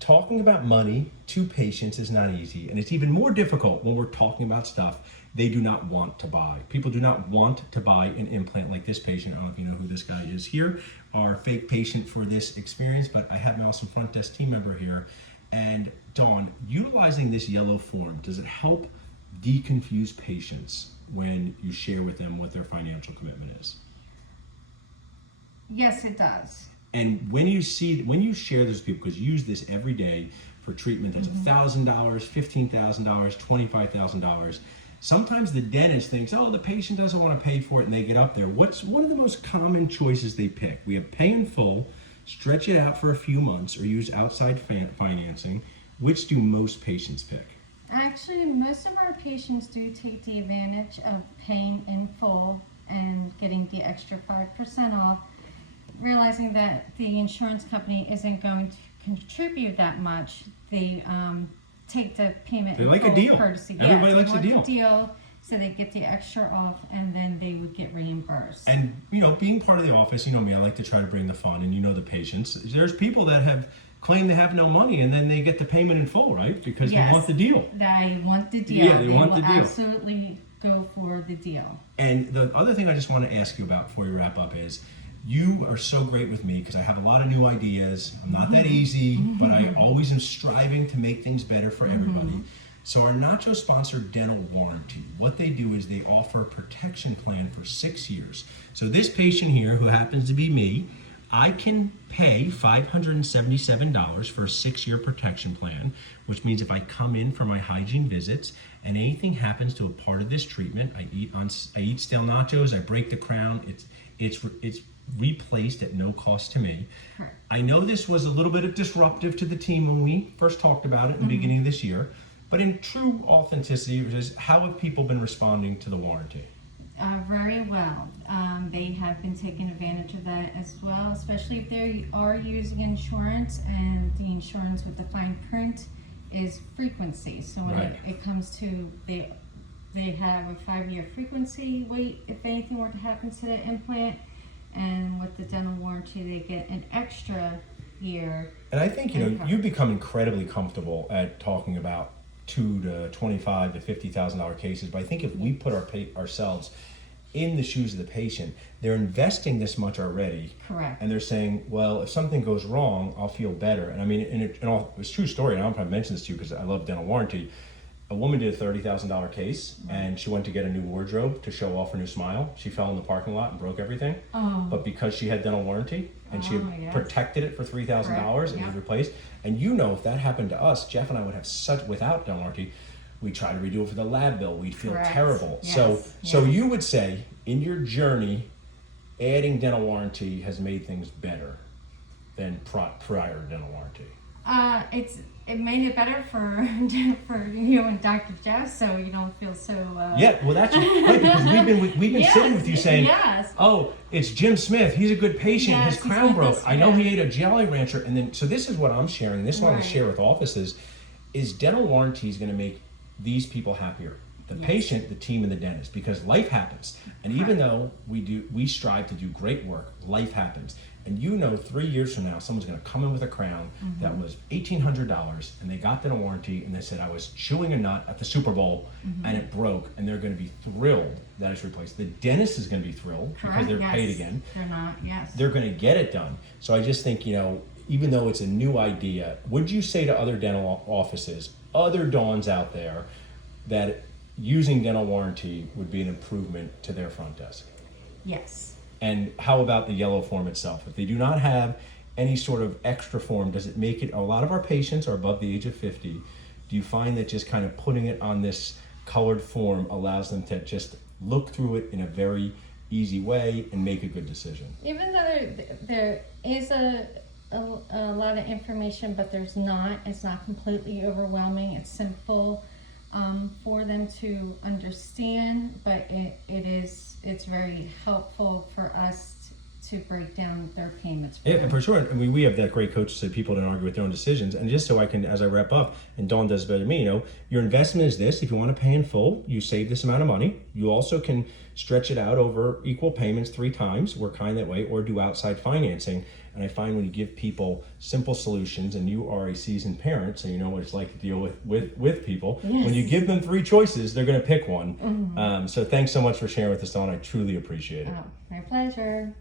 talking about money to patients is not easy, and it's even more difficult when we're talking about stuff they do not want to buy. People do not want to buy an implant like this patient. I don't know if you know who this guy is here, our fake patient for this experience, but I have an awesome front desk team member here. And Dawn, utilizing this yellow form, does it help deconfuse patients when you share with them what their financial commitment is? Yes, it does. And when you share this with people, because you use this every day for treatment that's $1,000, $15,000, $25,000, sometimes the dentist thinks, oh, the patient doesn't want to pay for it, and they get up there. What's one of the most common choices they pick? We have pay in full, stretch it out for a few months, or use outside financing. Which do most patients pick? Actually, most of our patients do take the advantage of paying in full and getting the extra 5% off, realizing that the insurance company isn't going to contribute that much. They take the payment They in like full a deal. courtesy. Everybody likes a want deal. The deal, so they get the extra off, and then they would get reimbursed. And being part of the office, you know me, I like to try to bring the fun, and you know the patients. There's people that have claimed they have no money, and then they get the payment in full, right? Because Yes. they want the deal. They want the deal. Yeah, they want the will deal. Absolutely go for the deal. And the other thing I just want to ask you about before we wrap up is, you are so great with me because I have a lot of new ideas. I'm not that easy, but I always am striving to make things better for everybody. So our Nacho sponsored dental warranty, what they do is they offer a protection plan for 6 years. So this patient here, who happens to be me, I can pay $577 for a 6-year protection plan, which means if I come in for my hygiene visits and anything happens to a part of this treatment, I eat stale nachos, I break the crown, it's replaced at no cost to me. Correct. I know this was a little bit disruptive to the team when we first talked about it in the beginning of this year, but in true authenticity, how have people been responding to the warranty? Very well. They have been taking advantage of that as well, especially if they are using insurance, and the insurance with the fine print is frequency. So when Right. it comes to, they have a 5-year frequency wait if anything were to happen to the implant, and with the dental warranty they get an extra year. And I think, you've become incredibly comfortable at talking about $2 to $25 to $50,000 cases, but I think if we put ourselves in the shoes of the patient, they're investing this much already. Correct. And they're saying, well, if something goes wrong, I'll feel better. And I mean, it's a true story, and I don't know if I mentioned this to you because I love dental warranty. A woman did a $30,000 case, and she went to get a new wardrobe to show off her new smile. She fell in the parking lot and broke everything. Oh. But because she had dental warranty and she had yes. protected it for $3,000, it Correct, was yeah. replaced. And if that happened to us, Jeff and I would have without dental warranty, we'd try to redo it for the lab bill. We'd feel Correct. terrible. Yes, So yes. you would say, in your journey, adding dental warranty has made things better than prior dental warranty. It made it better for you and Dr. Jeff, so you don't feel so. Yeah, well, that's right, because we've been Yes, sitting with you saying, yes. oh, it's Jim Smith. He's a good patient. Yes, His he's crown with broke. us, I know yeah. he ate a Jolly Rancher, and then so this is what I'm sharing. This is what I want to Right. share with offices: is dental warranty is going to make these people happier. The Yes. patient, the team, and the dentist, because life happens. And even Correct. though we strive to do great work, life happens. And 3 years from now, someone's going to come in with a crown that was $1,800, and they got dental warranty, and they said, I was chewing a nut at the Super Bowl, and it broke, and they're going to be thrilled that it's replaced. The dentist is going to be thrilled because Correct, they're yes. paid again. They're not, yes. They're going to get it done. So I just think, even though it's a new idea, would you say to other dental offices, other Dawns out there, that using dental warranty would be an improvement to their front desk? Yes. And how about the yellow form itself? If they do not have any sort of extra form, does it make it, a lot of our patients are above the age of 50. Do you find that just kind of putting it on this colored form allows them to just look through it in a very easy way and make a good decision? Even though there is a lot of information, but it's not completely overwhelming. It's simple for them to understand, but it's very helpful for us to break down their payments. Yeah, for sure. And we have that great coach that people don't argue with their own decisions. And just so I can, as I wrap up, and Dawn does better than me, your investment is this. If you want to pay in full, you save this amount of money. You also can stretch it out over equal payments 3 times. We're kind that way, or do outside financing. And I find when you give people simple solutions, and you are a seasoned parent, so you know what it's like to deal with people. Yes. When you give them 3 choices, they're going to pick one. So thanks so much for sharing with us, Dawn. I truly appreciate it. Oh, my pleasure.